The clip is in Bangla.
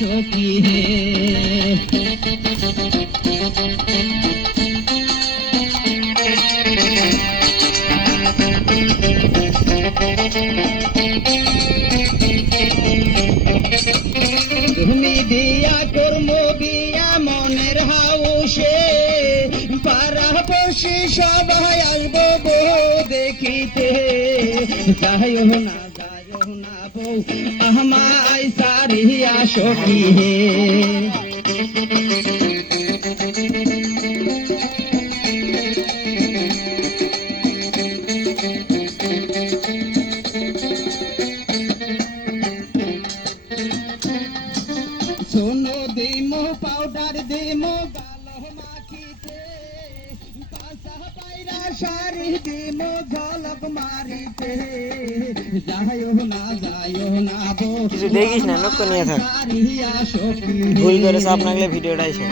সখী হে তুমি বিয়া কর্ম বিয়া মনের হাউসে পাড়াপড়শি সবাই আসবো বউ দেখিতে যাইও না বউ আমায় সারিয়া সখী হে সোনো দিমো পাউডার দিমো গালো মাখিতে পাশা পায়রা শাড়ি দিমো ঝলক মারিতে যাইও না বউ কিছু দেখিস না নক নিয়ে থাক সারিয়া সখী ভুল করে সাপ নাগলে ভিডিওটা আইছে